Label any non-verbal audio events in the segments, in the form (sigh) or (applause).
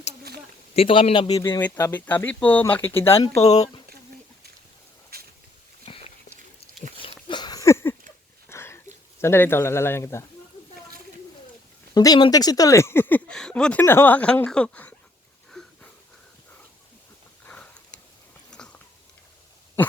yung pababa. Dito kami nabibingwit tabi, tabi po, makikidan po. (laughs) Sandali tol, lalalayan kita. Hindi, muntik si tol eh. (laughs) Buti nawakan ko. (laughs)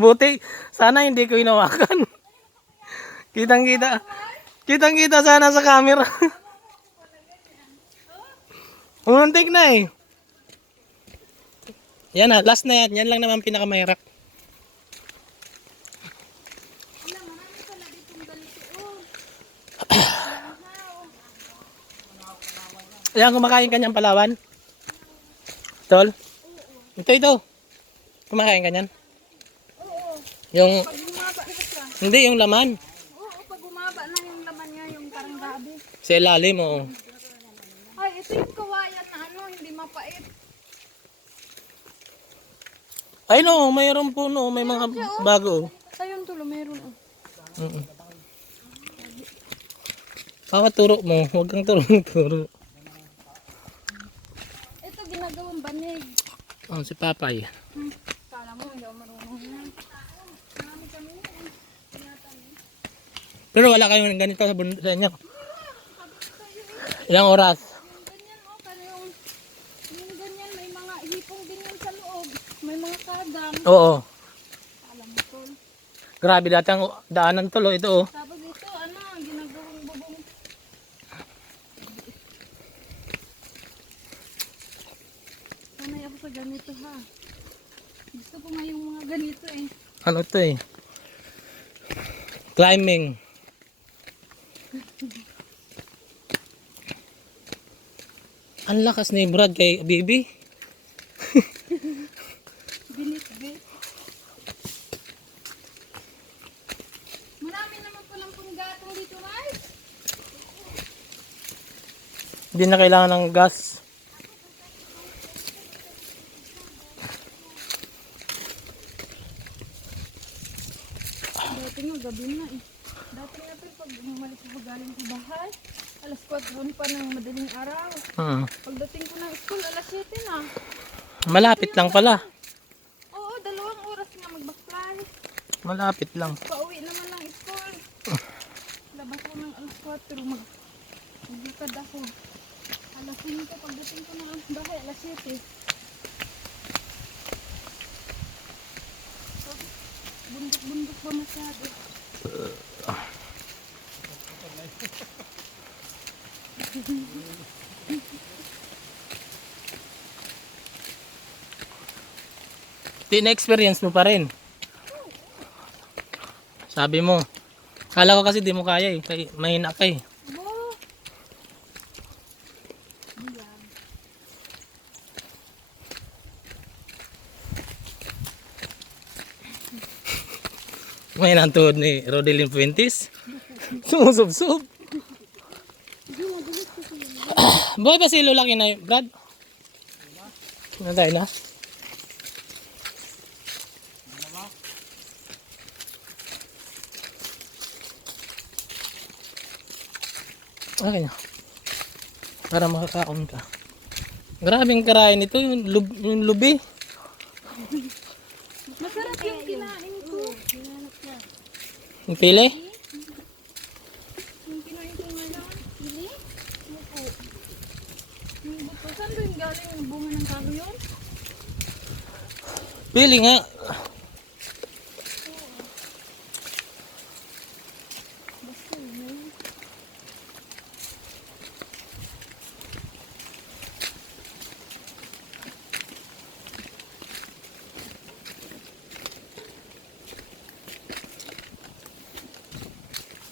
Buti, sana hindi ko inawakan. Kitang kita. Kitang kita sana sa camera. Muntik na eh. Yan na, last na yan. Yan lang naman pinakamahirap. (clears throat) Wala, marami pala ditong ganito. Oh, Yan, kumakain ka niyang palawan. Tol? Ito, ito. Kumakain ka niyan? oo. Yung, hindi, yung laman. Oo, pag bumaba na yung laman niya, yung parang gabi. Sa ilalim mo. Ay, ito yung kawayan na ano, hindi mapait. Ay no, mayroon po no, may mga bago. Sa yung tulo, meron. Oh. Mm Pakaturo mo, huwag kang turong-turo. (laughs) Ito ginagawang banig. Oh, si Papay. Hmm. Kala mo, hindi ako marunong. Pero wala kayong ganito sa, sa inyo. Ilang oras? Yung ganyan, oh, pero yung, yung ganyan, may mga hipong din yan sa loob. May mga kadang. Oo. Alam mo, tol. Grabe dati ang daanan tulo ito oh. Tapos ito, ano, ginagawang bubong. Sanay ako sa ganito, ha. Gusto ko nga yung mga ganito, eh. Ano to eh? Climbing. Ang lakas ni Brad kay Bibi. (laughs) Binitbit. Marami naman palang punggatong dito, guys. Hindi na kailangan ng gas. Dati nga, gabi na eh. Dati nga pa, pag umalis ako galing sa bahay, alas 4 pa ng madaling araw. Hmm. Pagdating ko ng school, alas 7 na. Malapit lang pala. Oo, dalawang oras nga magbakfly. Malapit lang. Pauwi naman ng school. Labas ko ng alas 4, mag maglakad ako. Alas 5, pagdating ko ng bahay, alas 7. Bundok-bundok ba masyado? Di na-experience mo pa rin. Sabi mo. Kala ko kasi di mo kaya eh. Kay, mahina ka eh. Ang tuhod ni Rodelin Fuentes. (laughs) Sumusub-sub. Boy pa si Lulaki na yun, Brad? Ano tayo na? Okay na. Para makakaon ka. Grabing karain ito, yung, lub, yung lubi. Masarap yung kinain ko. Yung pili. Yung kinain ko ngayon. Pili? Opo. Yung buto. Saan doon galing yung bunga ng kahoy yun? Pili nga. Basta yun.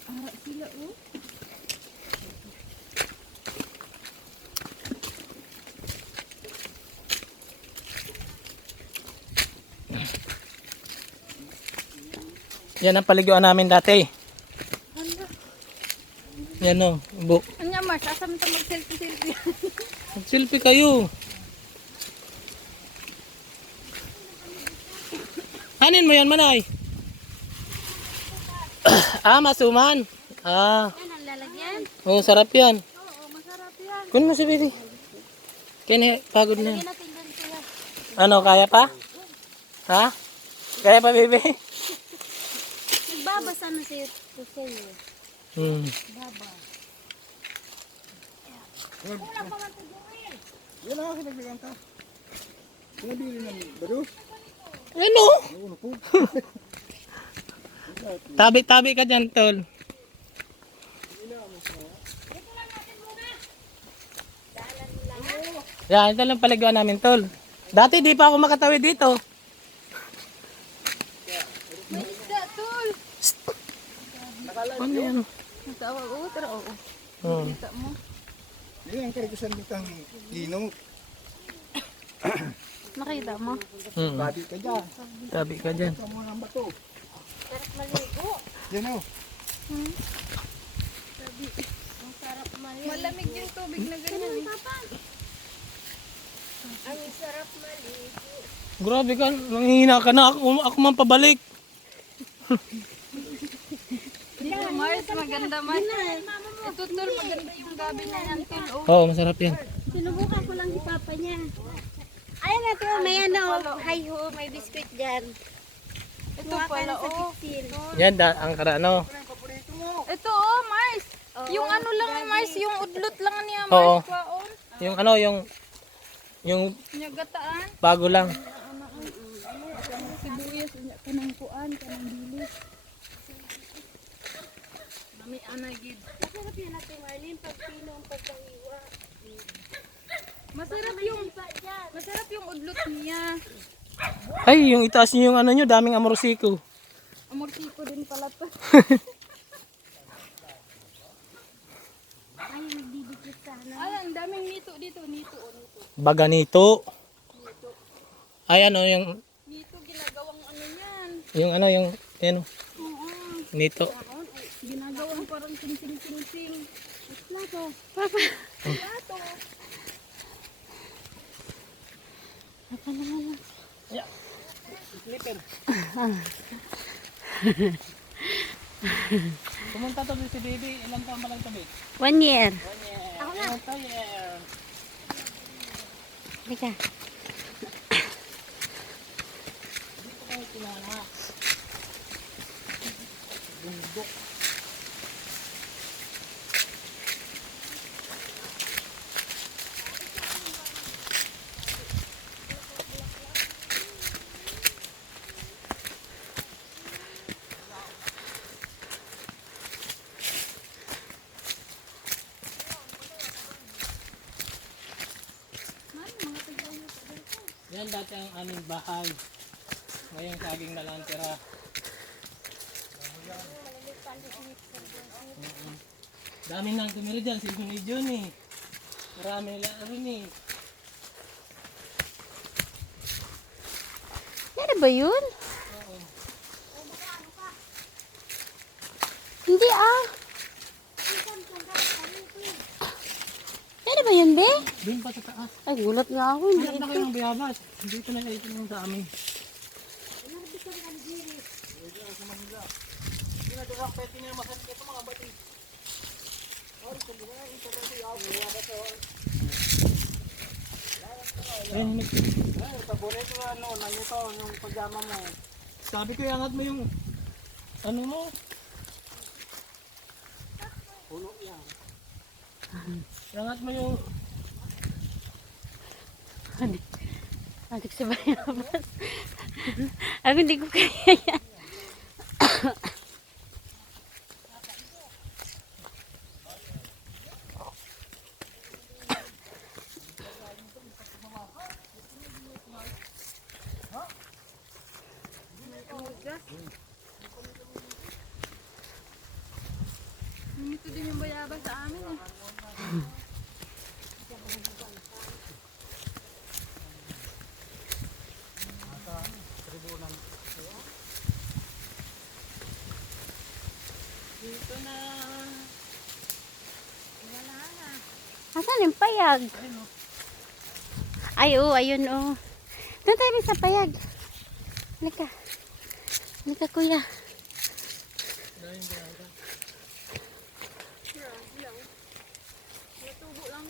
Ara sila oh. Yan ang paliguan namin dati. Ano? Yan o. Bu Anya mas, asam ta mag-selfie-selfie. (laughs) Selfie kayo. Anin mo yan, manay? (coughs) ah, masuman. Ah, Yan ang lalagyan. oh, sarap yan. Oo, masarap. Kun mo si baby. Kaya pagod na. yan. Ano, kaya pa? Ha? Kaya pa, baby? Nagbabasa na sa'yo to sa'yo. Hmm. Baba. Yan ako kinagaganta. Pinabili ng baro. Ano? Ano po? (laughs) Tabi-tabi ka dyan, tol. Yan, ito lang paliguan namin, tol. Dati di pa ako makatawid dito. May isda, tol. Ano yan? Nagtawag, oo, tara, oo. Hmm. Kita mo. Yan ang karigusan bitang ino. Nakita mo? Hmm. Babi ka dyan. Tabi ka dyan. Ito mo ng bato. Sarap maligo. Yan o. Ang sarap maligo. Malamig yung tubig na ganyan. eh. Ang sarap maligo. Grabe ka, nanghihina ka na. Ako, ako man pabalik. (laughs) Mars, maganda man. Ito, tol, maganda yung gabi na yan, tol. Oh. Oo, masarap yan. Sinubukan ko lang si Papa niya. Ayun na to, may ano, hi ho, may biscuit dyan. Ito pala, oh. Yan, da, ang karano. Ito, oh, Mars. Yung ano lang Mars, yung udlot lang niya, Oo. Mars. Kwaon. Yung ano, yung, yung Yung gataan. bago lang. Sibuyas, unya ka ng kuan, ka ng bilis. Mami, anagid. Masarap yan natin, Marlene, pag pino ang pagkahiwa. Masarap yung, masarap yung udlot niya. Ay, yung itaas niyo yung ano nyo, daming amorosiko. Amortiko din pala to. Ay, nagdidikit sana. Ay, ang daming nito dito, nito, oh, nito. Baganito. Ay, ano, yung, Nito, ginagawang ano yan. yung ano, yung, ano, Oo. nito. Ginagawang parang sing-sing-sing-sing. Plato. Plato. Pumunta to si baby, ilang taon pa lang to, baby? One year. Ako na. Ito, yeah. Teka. Yan dati ang aming bahay. Ngayon saging na lang tira. Mm-mm. Dami nang tumira dyan, si Juni Juni. Marami nila rin eh. Ano ba yun? Hindi ah. Ba yun, be? Doon pa sa taas. Ay, gulat nga ako. Hindi. Hanap na kayo ng bayabas. Dito na kayo ito sa amin. Ayun, may- Paborito ano, nandito yung pajama mo. Sabi ko, iangat mo yung ano mo. Puno yan. Iangat mo yung Adik sa bayabas. Ako hindi ko kaya yan. Nito din yung bayabas sa amin eh. Dito na. Asan yung payag? Ay, oo, ayun, oo. Doon tayo sa payag. Halika. Halika, kuya.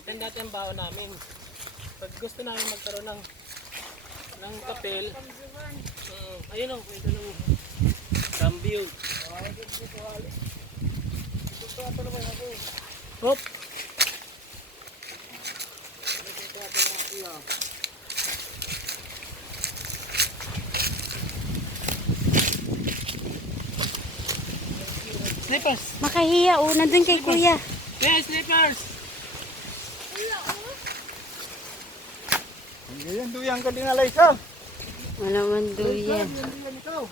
Yan dati ang baon namin. Pag gusto namin magkaroon ng ng kapel, uh, ayun o, ito ng cambio. Hop! Slippers! Makahiya oh, nandun kay kuya. Yeah, slippers! Ganyan duyang ka din na Liza. Wala man duyan. Ikaw.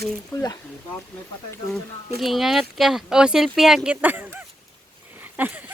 Yung pula. May, pa- may patay daw ka na. Sige, ngangat ka. O, silpihan kita. (laughs)